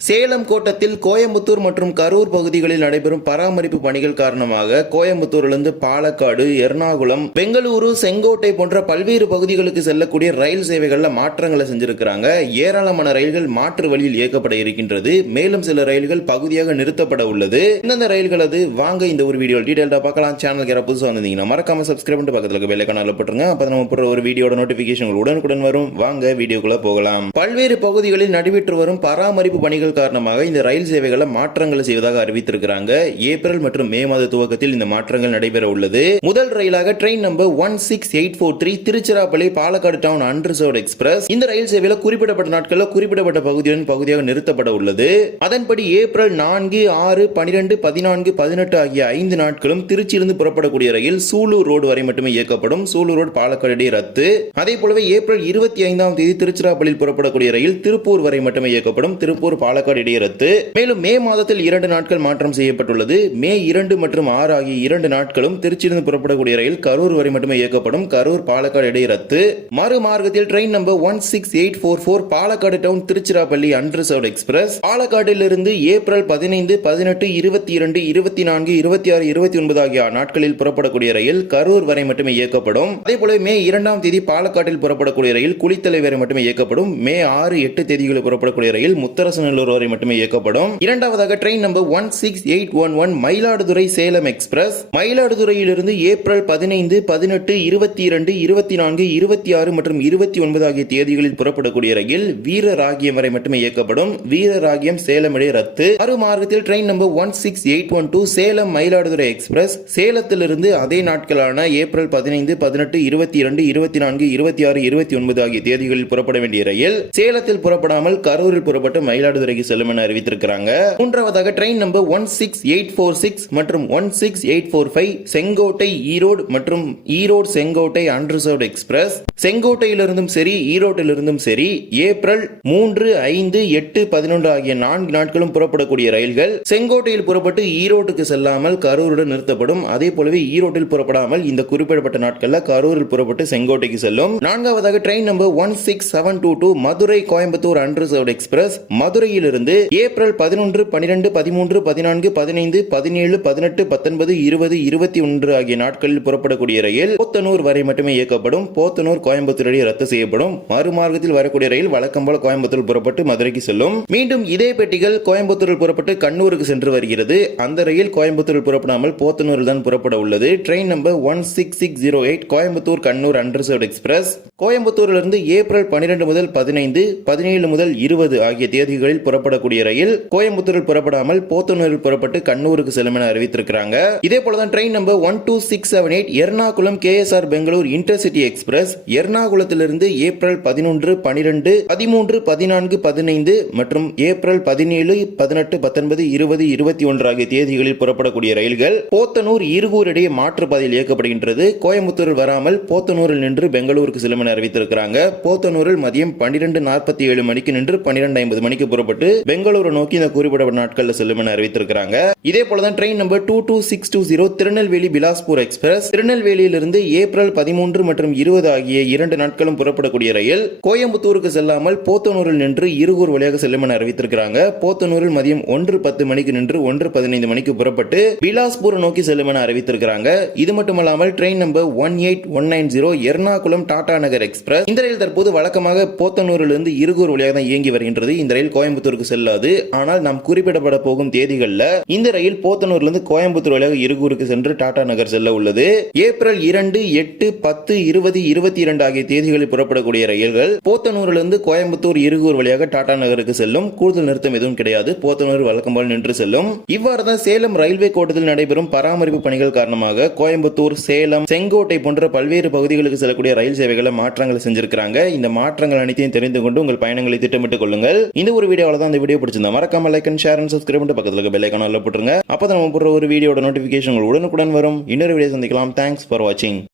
சேலம் கோட்டத்தில் கோயம்புத்தூர் மற்றும் கரூர் பகுதிகளில் நடைபெறும் பராமரிப்பு பணிகள் காரணமாக கோயம்புத்தூரிலிருந்து பாலக்காடு எர்ணாகுளம் பெங்களூரு செங்கோட்டை போன்ற பல்வேறு பகுதிகளுக்கு செல்லக்கூடிய ரயில் சேவைகளில் மாற்றங்களை செஞ்சிருக்கிறாங்க. ஏராளமான ரயில்கள் மாற்று வழியில் இயக்கப்பட இருக்கின்றது. மேலும் சில ரயில்கள் பகுதியாக நிறுத்தப்பட உள்ளது. இந்தந்த ரயில்கள் அது. வாங்க இந்த ஒரு வீடியோ டீடைல்டா பார்க்கலாம். சேனலுக்கு யாராவது புதுசாக வந்திருந்தீங்கன்னா மறக்காம சப்ஸ்கிரைப் பண்ணிட்டு பக்கத்தில் இருக்க பெல் போட்டுருங்க. அப்போ நம்ம போடுற ஒரு வீடியோட நோட்டிபிகேஷன் உடனுக்குடன் வரும். வாங்க வீடியோக்குள்ள போகலாம். பல்வேறு பகுதிகளில் நடைபெற்று வரும் பராமரிப்பு பணிகள் பிரச்சனைகள் காரணமாக இந்த ரயில் சேவைகளை மாற்றங்களை செய்வதாக அறிவித்திருக்கிறாங்க. ஏப்ரல் மற்றும் மே மாத துவக்கத்தில் இந்த மாற்றங்கள் நடைபெற உள்ளது. முதல் ரயிலாக train number one six eight four three Tiruchirappalli Palakkad town unreserved express. இந்த ரயில் சேவையில குறிப்பிடப்பட்ட நாட்களில் குறிப்பிடப்பட்ட பகுதியுடன் பகுதியாக நிறுத்தப்பட உள்ளது. அதன்படி ஏப்ரல் நான்கு ஆறு பனிரெண்டு பதினான்கு பதினெட்டு ஆகிய ஐந்து நாட்களும் திருச்சியிலிருந்து புறப்படக்கூடிய ரயில் சூலூர் ரோடு வரை மட்டுமே இயக்கப்படும். சூலூர் ரோடு பாலக்காடு இடையே ரத்து. அதே போலவே ஏப்ரல் இருபத்தி ஐந்தாம் தேதி திருச்சிராப்பள்ளியில் புறப்படக்கூடிய ரயில் திருப்பூர் வரை மட்டுமே இயக்கப்படும். திருப்பூர் பால பாலக்காடு இடையரத்து மேலும் மே மாதத்தில் இரண்டு நாட்கள் மாற்றம் செய்யப்பட்டுள்ளது. மே இரண்டு மற்றும் ஆறு ஆகிய இரண்டு நாட்களும் திருச்சியிலிருந்து புறப்படக்கூடிய ரயில் கரூர் வரை மட்டுமே இயக்கப்படும் கரூர் பாலக்காடு இடையரத்து மறு மார்க்கத்தில் train number one six eight four four Palakkad town Tiruchirappalli unreserved express. பாலக்காட்டிலிருந்து April பதினைந்து பதினெட்டு இருபத்தி இரண்டு இருபத்தி நான்கு இருபத்தி ஆறு இருபத்தி ஒன்பது ஆகிய நாட்களில் புறப்படக்கூடிய ரயில் கரூர் வரை மட்டுமே இயக்கப்படும். அதே போல மே இரண்டாம் தேதி பாலக்காட்டில் புறப்படக்கூடிய ரயில் குளித்தலை வரை மட்டுமே இயக்கப்படும். மே ஆறு எட்டு தேதிகளில் புறப்படக்கூடிய ரயில் முத்தரசநல்லூர் வரை மட்டுமே இயக்கப்படும். இரண்டாவதாக train number one six eight one one Mayiladuthurai Salem express மயிலாடுதுறையிலிருந்து April பதினைந்து பதினெட்டு இருபத்தி இரண்டு இருபத்தி நான்கு இருபத்தி ஆறு மற்றும் இருபத்தி ஒன்பது ஆகிய தேதிகளில் புறப்படக்கூடிய ரயில் வீரராகியம் வரை மட்டுமே இயக்கப்படும். வீரராகியம் சேலம் இடையே ரத்து. மறுமார்க்கத்தில் train number one six eight one two Salem Mayiladuthurai express சேலத்திலிருந்து அதே நாட்களான ஏப்ரல் பதினைந்து பதினெட்டு இருபத்தி இரண்டு இருபத்தி நான்கு இருபத்தி ஆறு இருபத்தி ஒன்பது ஆகிய தேதிகளில் புறப்பட வேண்டிய ரயில் சேலத்தில் புறப்படாமல் கரூரில் புறப்பட்டு மயிலாடுதுறைக்கு செல்லும் என அறிவித்திருக்கிறாங்க. மூன்றாவதாக train number one six eight four six மற்றும் one six eight four five Sengottai Erode மற்றும் ஈரோடு செங்கோட்டை அன்ரிசர்வ்ட் எக்ஸ்பிரஸ். செங்கோட்டையிலிருந்தும் சரி ஈரோட்டிலிருந்தும் சரி ஏப்ரல் மூன்று ஐந்து எட்டு பதினொன்று ஆகிய நான்கு நாட்களும் புறப்படக்கூடிய ரயில்கள் செங்கோட்டையில் புறப்பட்டு ஈரோட்டுக்கு செல்லாமல் கரூருடன் நிறுத்தப்படும். அதே போலவே ஈரோட்டில் புறப்படாமல் இந்த குறிப்பிடப்பட்ட நாட்கள்ல கரூரில் புறப்பட்டு செங்கோட்டைக்கு செல்லும். நான்காவதாக train number one six seven two two Madurai Coimbatore unreserved express மதுரையில் மதுரையிலிருந்து ஏப்ரல் பதினொன்று பனிரெண்டு பதிமூன்று பதினான்கு பதினைந்து பதினேழு பதினெட்டு பத்தொன்பது இருபது இருபத்தி ஒன்று ஆகிய நாட்களில் புறப்படக்கூடிய ரயில் போத்தனூர் வரை மட்டுமே இயக்கப்படும். போத்தனூர் கோயம்புத்தூர் இடையே ரத்து செய்யப்படும். மறுமார்க்கத்தில் வரக்கூடிய ரயில் வழக்கம் போல கோயம்புத்தூர் புறப்பட்டு மதுரைக்கு செல்லும். மீண்டும் இதே பெட்டிகள் கோயம்புத்தூரில் புறப்பட்டு கண்ணூருக்கு சென்று வருகிறது. அந்த ரயில் கோயம்புத்தூரில் புறப்படாமல் போத்தனூரில் தான் புறப்பட உள்ளது. Train number one six six zero eight Coimbatore Kannur unreserved express. கோயம்புத்தூரிலிருந்து April பனிரெண்டு முதல் பதினைந்து பதினேழு முதல் இருபது ஆகிய தேதிகளில் புறப்படக்கூடிய ரயில் கோயம்புத்தூரில் புறப்படாமல் போத்தனூரில் புறப்பட்டு கண்ணூருக்கு செல்லும் என அறிவித்திருக்கிறாங்க. இதே போலதான் train number one two six seven eight Ernakulam KSR Bengaluru intercity express எர்ணாகுளத்திலிருந்து April பதினொன்று பனிரெண்டு பதிமூன்று பதினான்கு பதினைந்து மற்றும் ஏப்ரல் பதினேழு பதினெட்டு பத்தொன்பது இருபது இருபத்தி ஒன்று ஆகிய தேதிகளில் புறப்படக்கூடிய ரயில்கள் போத்தனூர் இருகூர் இடையே மாற்றுப்பாதையில் இயக்கப்படுகின்றது. கோயம்புத்தூரில் வராமல் போத்தனூரில் நின்று பெங்களூருக்கு செல்லும் என அறிவித்திருக்கிறாங்க. போத்தனூரில் மதியம் பன்னிரண்டு நாற்பத்தி ஏழு மணிக்கு நின்று பன்னிரண்டு ஐம்பது மணிக்கு புறப்பட்டு பெங்களூரு நோக்கி இந்த குறிப்பிட்ட நாட்களில் செல்லும் என அறிவித்திருக்கிறாங்க. இதே போலதான் train number two two six two zero Tirunelveli Bilaspur express. திருநெல்வேலியிலிருந்து April பதிமூன்று மற்றும் இருபது ஆகிய இரண்டு நாட்களும் புறப்படக்கூடிய ரயில் கோயம்புத்தூருக்கு செல்லாமல் போத்தனூரில் நின்று இருகூர் வழியாக செல்லும் என அறிவித்திருக்கிறாங்க. போத்தனூரில் மதியம் ஒன்று பத்து மணிக்கு நின்று ஒன்று பதினைந்து மணிக்கு புறப்பட்டு பிலாஸ்பூர் நோக்கி செல்லும் என அறிவித்திருக்கிறாங்க. இது மட்டுமல்லாமல் train number one eight one nine zero Ernakulam Tata Nagar express. இந்த ரயில் தற்போது வழக்கமாக போத்தனூரிலிருந்து இருகூர் வழியாக தான் இயங்கி வருகின்றது. இந்த ரயில் கோயம்புத்தூர் கோயம்புத்தூருக்கு செல்லாது. ஆனால் நாம் குறிப்பிடப்பட போகும் தேதிகளில் இந்த ரயில் போத்தனூர்லிருந்து கோயம்புத்தூர் வழியாக இருகூருக்கு சென்று டாடா நகர் செல்ல உள்ளது. ஏப்ரல் இரண்டு எட்டு பத்து இருபது இருபத்தி இரண்டு ஆகிய தேதிகளில் புறப்படக்கூடிய ரயில்கள் போத்தனூரிலிருந்து கோயம்புத்தூர் இருகூர் வழியாக டாடா நகருக்கு செல்லும். கூடுதல் நிறுத்தம் எதுவும் கிடையாது. போத்தனூர் வழக்கம் போல் நின்று செல்லும். இவ்வாறு தான் சேலம் ரயில்வே கோட்டத்தில் நடைபெறும் பராமரிப்பு பணிகள் காரணமாக கோயம்புத்தூர் சேலம் செங்கோட்டை போன்ற பல்வேறு பகுதிகளுக்கு செல்லக்கூடிய ரயில் சேவைகளை மாற்றங்கள் செஞ்சிருக்கிறாங்க. இந்த மாற்றங்கள் அனைத்தையும் தெரிந்து கொண்டு உங்கள் பயணங்களை திட்டமிட்டுக் கொள்ளுங்கள். இந்த ஒரு வீடியோ வீடியோவில் தான் இந்த வீடியோ பிடிச்சிருந்தா மறக்காம like and share and subscribe பண்ணிட்டு பக்கத்தில் இருக்க பெல் ஐக்கான போட்டுருங்க. அப்போ நம்ம போடுற ஒரு வீடியோட நோட்டிஃபிகேஷன் உடனுக்குடன் வரும். இன்னொரு வீடியோ சந்திக்கலாம். தேங்க்ஸ் ஃபார் வாட்சிங்